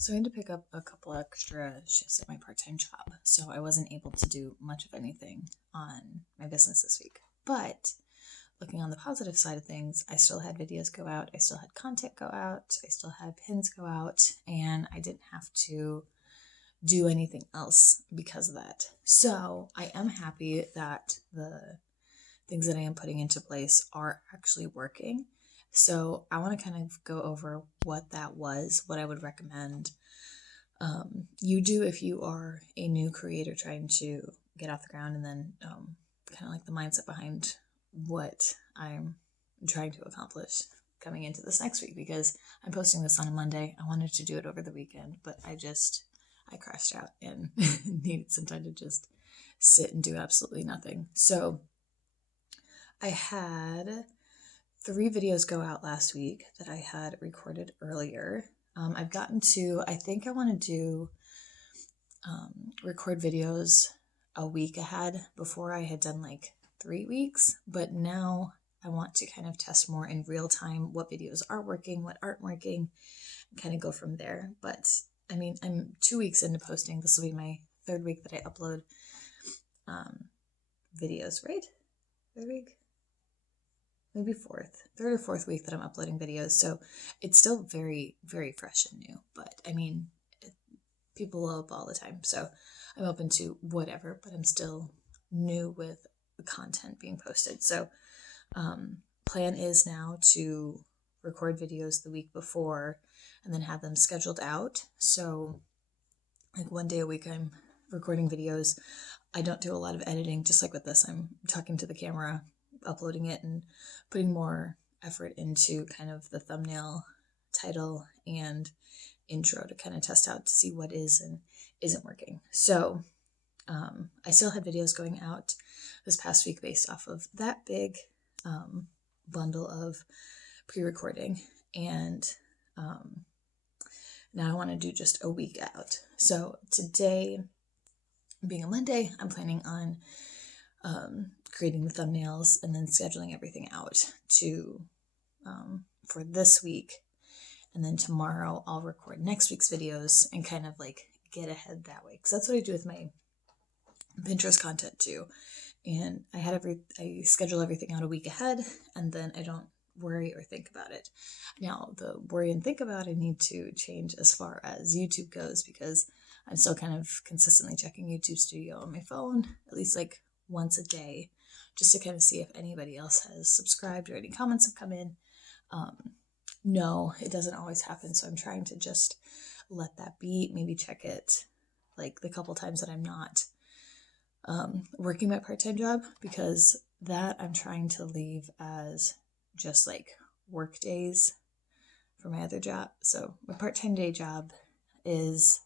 So I had to pick up a couple extra shifts at my part-time job, so I wasn't able to do much of anything on my business this week. But looking on the positive side of things, I still had videos go out, I still had content go out, I still had pins go out, and I didn't have to do anything else because of that. So I am happy that the things that I am putting into place are actually working. So I want to kind of go over what that was, what I would recommend you do if you are a new creator trying to get off the ground, and then kind of like the mindset behind what I'm trying to accomplish coming into this next week, because I'm posting this on a Monday. I wanted to do it over the weekend, but I crashed out and needed some time to just sit and do absolutely nothing. So I had 3 videos go out last week that I had recorded earlier. I've gotten to, I think I want to do record videos a week ahead. Before I had done like 3 weeks, but now I want to kind of test more in real time what videos are working, what aren't working, and kind of go from there. But I mean, I'm 2 weeks into posting. This will be my 3rd week that I upload videos, right? 3rd week? Maybe 3rd or 4th week that I'm uploading videos. So it's still very, very fresh and new. But I mean, people blow up all the time. So I'm open to whatever, but I'm still new with the content being posted. So plan is now to record videos the week before and then have them scheduled out. So like 1 day a week I'm recording videos. I don't do a lot of editing, just like with this. I'm talking to the camera, uploading it, and putting more effort into kind of the thumbnail, title, and intro to kind of test out to see what is and isn't working. So I still had videos going out this past week based off of that big bundle of pre-recording, and now I want to do just a week out. So today, being a Monday, I'm planning on creating the thumbnails and then scheduling everything out to for this week. And then tomorrow I'll record next week's videos and kind of like get ahead that way. Because that's what I do with my Pinterest content too. And I schedule everything out a week ahead, and then I don't worry or think about it. Now, the worry and think about I need to change as far as YouTube goes, because I'm still kind of consistently checking YouTube Studio on my phone, at least like once a day, just to kind of see if anybody else has subscribed or any comments have come in. No, it doesn't always happen, so I'm trying to just let that be, maybe check it like the couple times that I'm not working my part-time job, because that I'm trying to leave as just like work days for my other job. So my part-time day job is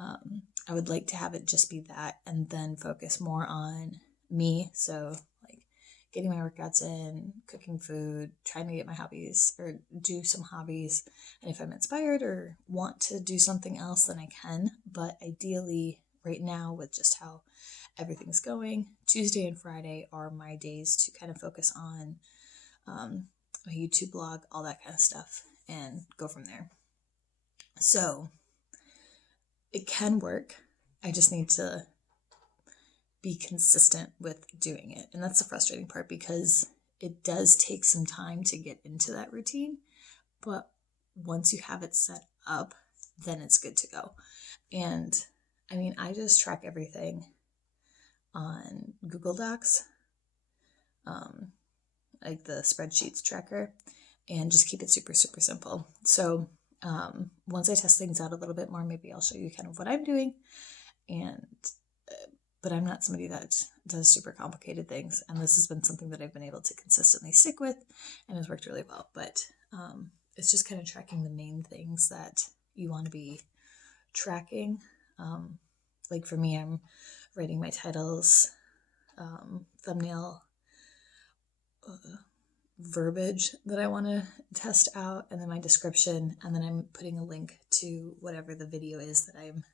I would like to have it just be that, and then focus more on me. So like getting my workouts in, cooking food, trying to get my hobbies or do some hobbies. And if I'm inspired or want to do something else, then I can. But ideally, right now, with just how everything's going, Tuesday and Friday are my days to kind of focus on my YouTube blog, all that kind of stuff, and go from there. So it can work. I just need to be consistent with doing it. And that's the frustrating part, because it does take some time to get into that routine. But once you have it set up, then it's good to go. And I mean, I just track everything on Google Docs, like the spreadsheets tracker, and just keep it super, super simple. So once I test things out a little bit more, maybe I'll show you kind of what I'm doing. And but I'm not somebody that does super complicated things, and this has been something that I've been able to consistently stick with and has worked really well. But it's just kind of tracking the main things that you want to be tracking. Like for me, I'm writing my titles, thumbnail, verbiage that I want to test out, and then my description, and then I'm putting a link to whatever the video is that I'm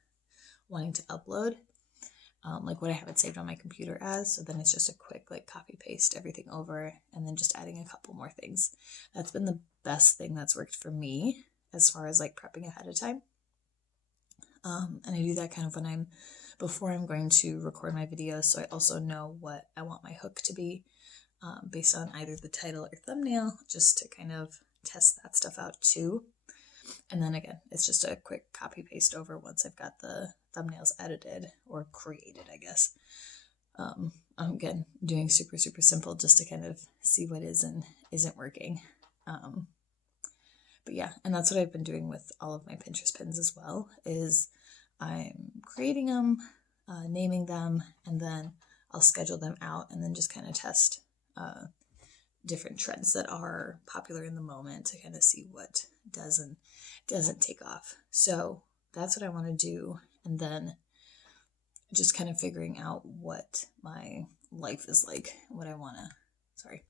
wanting to upload, like what I have it saved on my computer as. So then it's just a quick like copy paste everything over, and then just adding a couple more things. That's been the best thing that's worked for me as far as like prepping ahead of time. And I do that kind of before I'm going to record my videos, so I also know what I want my hook to be, based on either the title or thumbnail, just to kind of test that stuff out too. And then again, it's just a quick copy paste over once I've got the thumbnails edited or created, I guess. I'm again doing super simple just to kind of see what is and isn't working. But yeah, and that's what I've been doing with all of my Pinterest pins as well, is I'm creating them, naming them, and then I'll schedule them out and then just kind of test different trends that are popular in the moment to kind of see what does and doesn't take off. So that's what I want to do. And then just kind of figuring out what my life is like, what I want to,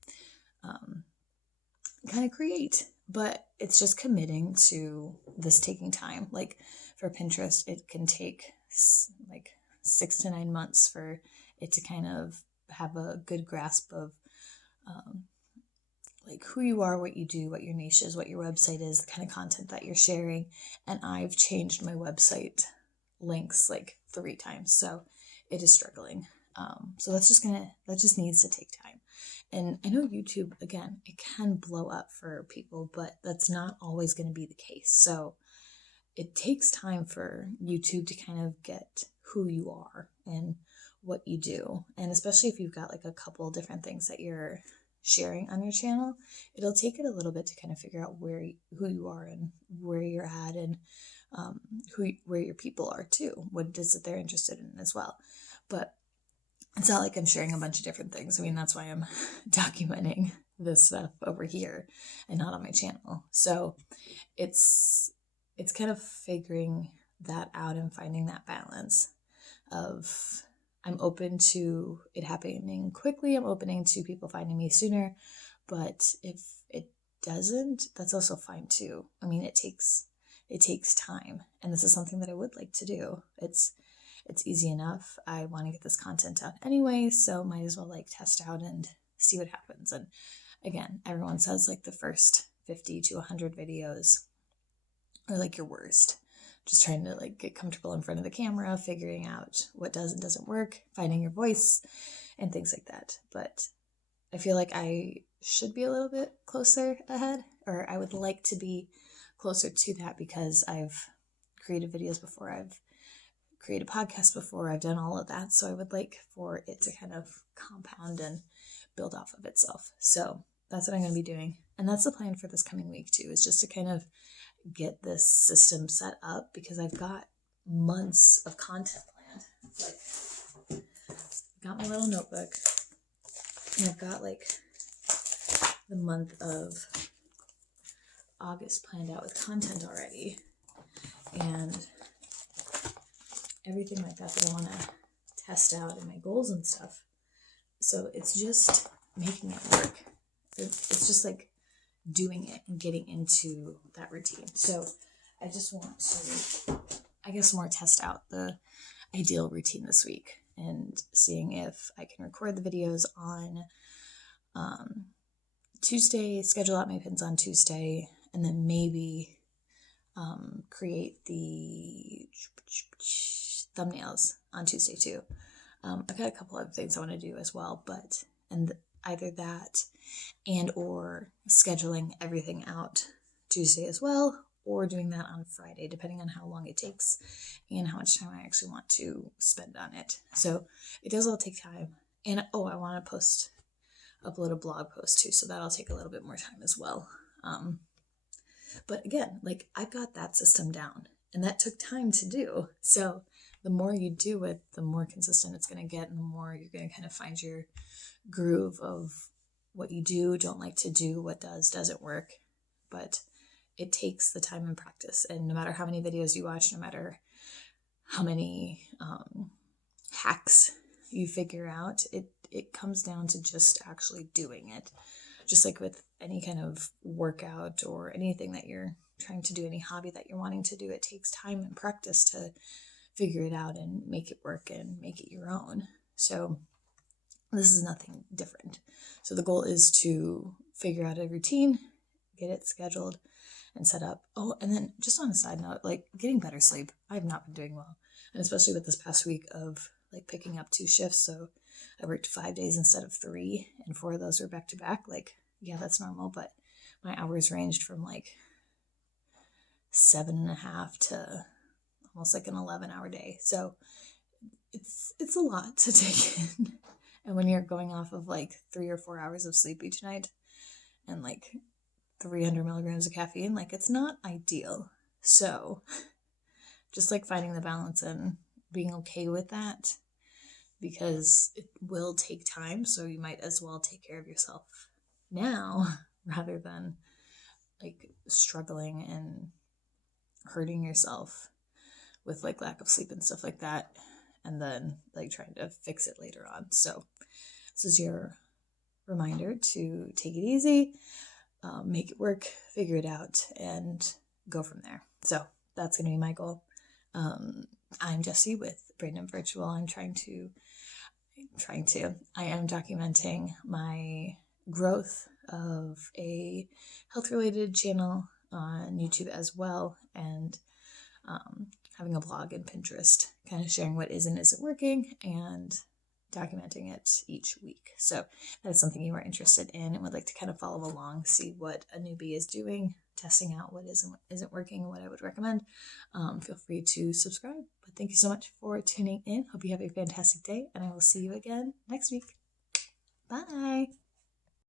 kind of create. But it's just committing to this taking time. Like for Pinterest, it can take like 6 to 9 months for it to kind of have a good grasp of like who you are, what you do, what your niche is, what your website is, the kind of content that you're sharing. And I've changed my website links like 3 times, so it is struggling. So that just needs to take time. And I know YouTube, again, it can blow up for people, but that's not always going to be the case. So it takes time for YouTube to kind of get who you are and what you do. And especially if you've got like a couple different things that you're sharing on your channel, it'll take it a little bit to kind of figure out who you are and where you're at, and where your people are too, what it is that they're interested in as well. But it's not like I'm sharing a bunch of different things. I mean, that's why I'm documenting this stuff over here and not on my channel. So it's kind of figuring that out and finding that balance of, I'm open to it happening quickly. I'm open to people finding me sooner. But if it doesn't, that's also fine too. I mean, it takes time. And this is something that I would like to do. It's easy enough. I want to get this content out anyway, so might as well like test out and see what happens. And again, everyone says like the first 50 to 100 videos are like your worst. Just trying to like get comfortable in front of the camera, figuring out what does and doesn't work, finding your voice and things like that. But I feel like I should be a little bit closer ahead, or I would like to be closer to that, because I've created videos before, I've created podcasts before, I've done all of that. So I would like for it to kind of compound and build off of itself. So that's what I'm going to be doing. And that's the plan for this coming week too, is just to kind of get this system set up, because I've got months of content planned. Like, I've got my little notebook, and I've got like the month of August planned out with content already, and everything like that I want to test out, and my goals and stuff. So it's just making it work. It's just like doing it and getting into that routine. So I just want to, I guess, more test out the ideal routine this week, and seeing if I can record the videos on Tuesday, schedule out my pins on Tuesday, and then maybe create the thumbnails on Tuesday too. I've got a couple other things I want to do as well, but either that and or scheduling everything out Tuesday as well, or doing that on Friday, depending on how long it takes and how much time I actually want to spend on it. So it does all take time. And I want to upload a blog post too, so that'll take a little bit more time as well. But again, like, I've got that system down, and that took time to do. So the more you do it, the more consistent it's going to get, and the more you're going to kind of find your groove of what you do, don't like to do, what doesn't work. But it takes the time and practice. And no matter how many videos you watch, no matter how many hacks you figure out, it comes down to just actually doing it. Just like with any kind of workout or anything that you're trying to do, any hobby that you're wanting to do, it takes time and practice to figure it out and make it work and make it your own. So this is nothing different. So the goal is to figure out a routine, get it scheduled, and set up. Oh, and then just on a side note, like getting better sleep. I've not been doing well. And especially with this past week of like picking up 2 shifts. So I worked 5 days instead of 3, and 4 of those were back to back. Like, yeah, that's normal, but my hours ranged from like 7.5 to almost like an 11-hour day. So it's a lot to take in. And when you're going off of like 3 or 4 hours of sleep each night and like 300 milligrams of caffeine, like it's not ideal. So just like finding the balance and being okay with that, because it will take time. So you might as well take care of yourself now rather than like struggling and hurting yourself with like lack of sleep and stuff like that, and then like trying to fix it later on. So this is your reminder to take it easy, make it work, figure it out, and go from there. So that's going to be my goal. I'm Jessie with Brandon Virtual. I am documenting my growth of a health related channel on YouTube as well, and having a blog and Pinterest, kind of sharing what is and isn't working and documenting it each week. So that is something you are interested in and would like to kind of follow along, see what a newbie is doing, testing out what isn't working and what I would recommend. Feel free to subscribe. But thank you so much for tuning in. Hope you have a fantastic day, and I will see you again next week. Bye.